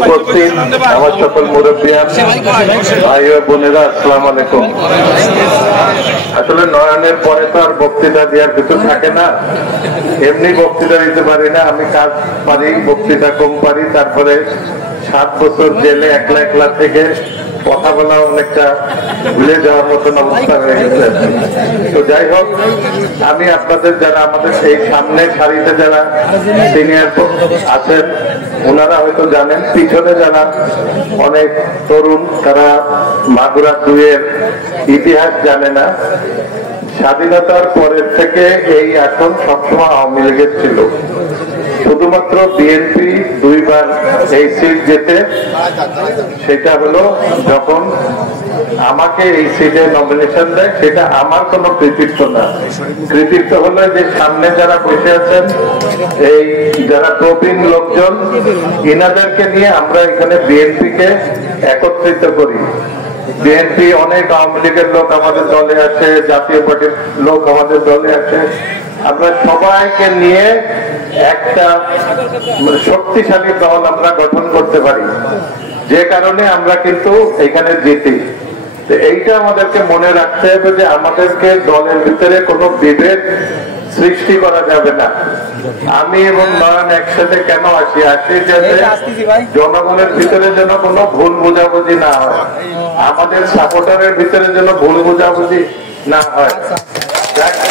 উপস্থিত আমার সকল মুরব্বিয়ান ভাই ও বোনেরা, আসসালামু আলাইকুম। আসলে নয়নের পরে তো আর বক্তৃতা দেওয়ার কিছু থাকে না, এমনি বক্তৃতা দিতে পারি না। আমি কাজ পারি, বক্তৃতা কম পারি। তারপরে 7 বছর জেলে একলা একলা থেকে কথা বলা অনেকটা ভুলে যাওয়ার মতন অবস্থা হয়ে গেছে। তো যাই হোক, আমি আপনাদের যারা আমাদের এই সামনে সারিতে যারা সিনিয়র আছেন ওনারা হয়তো জানেন, পিছনে যারা অনেক তরুণ তারা মাগুরা 2-এর ইতিহাস জানে না। স্বাধীনতার পরের থেকে এই আসন সবসময় আওয়ামী লীগের ছিল। শুধুমাত্র বিএনপি 2বার এই সিট জেতে, সেটা হলো যখন আমাকে এই সিটে নমিনেশন দেয়। সেটা আমার কোনো কৃতিত্ব না, কৃতিত্ব হলো যে সামনে যারা বসে আছেন এই যারা প্রবীণ লোকজন, ইনাদেরকে নিয়ে আমরা এখানে বিএনপিকে একত্রিত করি। বিএনপি অনেক আওয়ামী লীগের লোক আমাদের দলে আছে, জাতীয় পার্টির লোক আমাদের দলে আছে। আমরা সবাইকে নিয়ে একটা শক্তিশালী দল আমরা গঠন করতে পারি, যে কারণে আমরা কিন্তু এখানে জিতি। এইটা আমাদেরকে মনে রাখতে হবে যে আমাদেরকে দলের ভিতরে কোনো বিভেদ সৃষ্টি করা যাবে না। আমি এবং নয়ন একসাথে কেন আসি যাতে জনগণের ভিতরে যেন কোনো ভুল বোঝাবুঝি না হয়, আমাদের সাপোর্টারের ভিতরে যেন ভুল বোঝাবুঝি না হয়।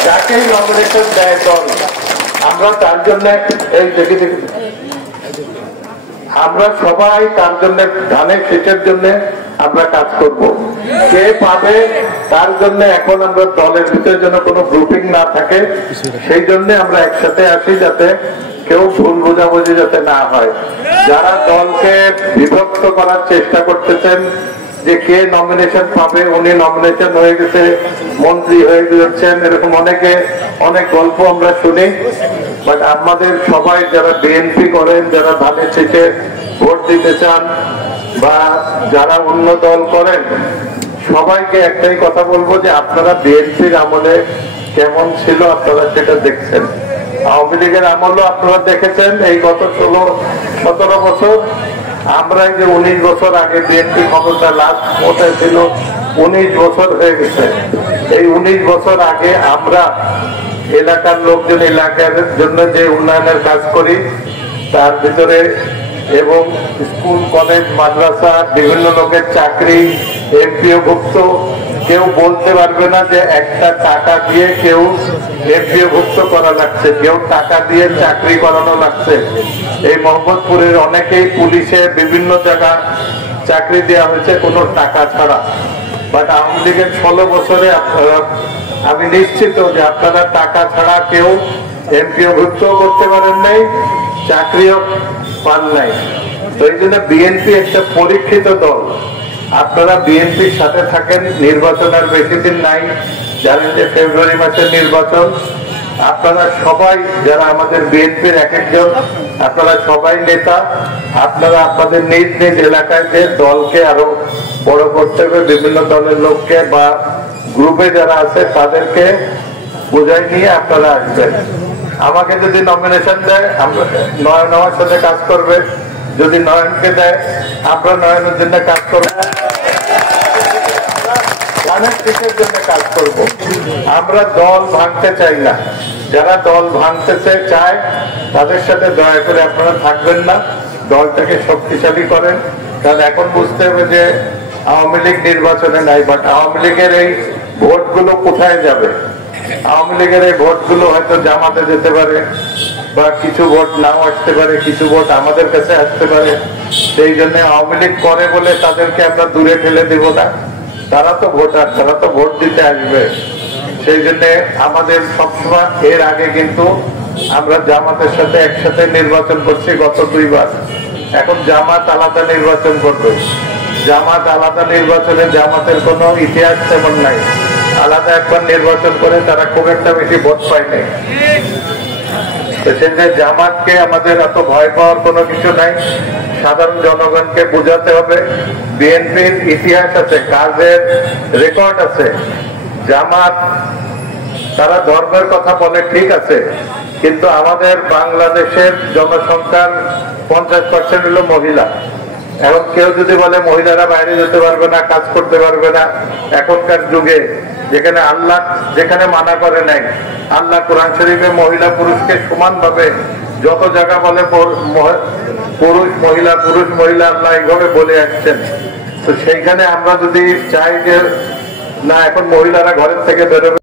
যাকেই নমিনেশন দেয় দল, আমরা তার জন্য এই দেখি আমরা সবাই তার জন্য ধানের শীষের জন্য আমরা কাজ করব। কে পাবে তার জন্য এখন আমরা দলের ভিতরে যেন কোনো গ্রুপিং না থাকে, সেই জন্য আমরা একসাথে আসি, যাতে কেউ ভুল বোঝাবুঝি যাতে না হয়। যারা দলকে বিভক্ত করার চেষ্টা করতেছেন যে কে নমিনেশন পাবে, উনি নমিনেশন হয়ে গেছে, মন্ত্রী হয়ে যাচ্ছেন, এরকম অনেক গল্প আমরা শুনি। বাট আমাদের সবাই যারা বিএনপি করেন, যারা ধানের শীষে ভোট দিতে চান বা যারা অন্য দল করেন, সবাইকে একটাই কথা বলবো যে আপনারা বিএনপির আমলে কেমন ছিল আপনারা সেটা দেখছেন, আওয়ামী লীগের আমলও আপনারা দেখেছেন। এই গত 16-17 বছর আমরা যে 19 বছর আগে বিএনপি ক্ষমতা লাস্ট কোথায় ছিল, 19 বছর হয়ে গেছে। এই 19 বছর আগে আমরা এলাকার লোকজন এলাকার জন্য যে উন্নয়নের কাজ করি তার ভিতরে, এবং স্কুল কলেজ মাদ্রাসা বিভিন্ন লোকের চাকরি, এমপিও ভুক্ত, কেউ বলতে পারবে না যে একটা টাকা দিয়ে কেউ এমপিও ভুক্ত করা লাগছে, কেউ টাকা দিয়ে চাকরি করানো লাগছে। এই মোহাম্মদপুরের অনেকেই পুলিশে বিভিন্ন জায়গায় চাকরি দেওয়া হয়েছে কোনো টাকা ছাড়া। বাট আওয়ামী লীগের 16 বছরে আমি নিশ্চিত যে আপনারা টাকা ছাড়া কেউ এমপিও ভুক্ত করতে পারেন নাই, চাকরিও পান নাই। তো এই জন্য বিএনপি একটা পরীক্ষিত দল। আপনারা বিএনপির সাথে থাকেন, নির্বাচনের বেশি দিন নাই, জানেন যে ফেব্রুয়ারি মাসের নির্বাচন। আপনারা সবাই যারা আমাদের বিএনপির এক একজন, আপনারা সবাই নেতা, আপনারা আপনাদের নিজ নিজ এলাকায় যে দলকে আরো বড় করতে হবে, বিভিন্ন দলের লোককে বা গ্রুপে যারা আছে তাদেরকে বোঝাই নিয়ে আপনারা আসবেন। আমাকে যদি নমিনেশন দেয়, আমরা নয়ন আমার সাথে কাজ করবে, যদি নয়নকে দেয় আমরা নয়নের জন্য কাজ করবো, ধানের শীষের জন্য কাজ করব। আমরা দল ভাঙতে চাই না, যারা দল ভাঙতে চায় তাদের সাথে দয়া করে আপনারা থাকবেন না, দলটাকে শক্তিশালী করেন। কারণ এখন বুঝতে হবে যে আওয়ামী লীগ নির্বাচনে নাই, বাট আওয়ামী লীগের এই ভোটগুলো কোথায় যাবে? আওয়ামী লীগের এই ভোটগুলো হয়তো জামাতে যেতে পারে, বা কিছু ভোট নাও আসতে পারে, কিছু ভোট আমাদের কাছে আসতে পারে। সেই জন্য আওয়ামী লীগ করে বলে তাদেরকে আমরা দূরে ফেলে দেব না, তারা তো ভোটার, তারা তো ভোট দিতে আসবে। সেই জন্য আমাদের সবসময় এর আগে কিন্তু আমরা জামাতের সাথে একসাথে নির্বাচন করছি গত 2 বার। এখন জামাত আলাদা নির্বাচন করবে, জামাত আলাদা নির্বাচনে জামাতের কোনো ইতিহাস তেমন নাই। আলাদা একবার নির্বাচন করে তারা খুব একটা বেশি ভোট পায়নি। জামাতকে আমাদের এত ভয় পাওয়ার কোনো কিছু নাই। সাধারণ জনগণকে বোঝাতে হবে বিএনপির ইতিহাস আছে, কাজের রেকর্ড আছে। জামাত তারা ধর্মের কথা বলে ঠিক আছে, কিন্তু আমাদের বাংলাদেশের জনসংখ্যার 50% হলো মহিলা। এখন কেউ যদি বলে মহিলারা বাইরে যেতে পারবে না, কাজ করতে পারবে না, এখনকার যুগে যেখানে আল্লাহ যেখানে মানা করে নাই, আল্লাহ কোরআন শরীফে মহিলা পুরুষকে সমানভাবে যত জায়গা বলে পুরুষ মহিলা পুরুষ মহিলা আল্লাহ এইভাবে বলে আসছেন। তো সেইখানে আমরা যদি চাই যে না এখন মহিলারা ঘরের থেকে বেরোবে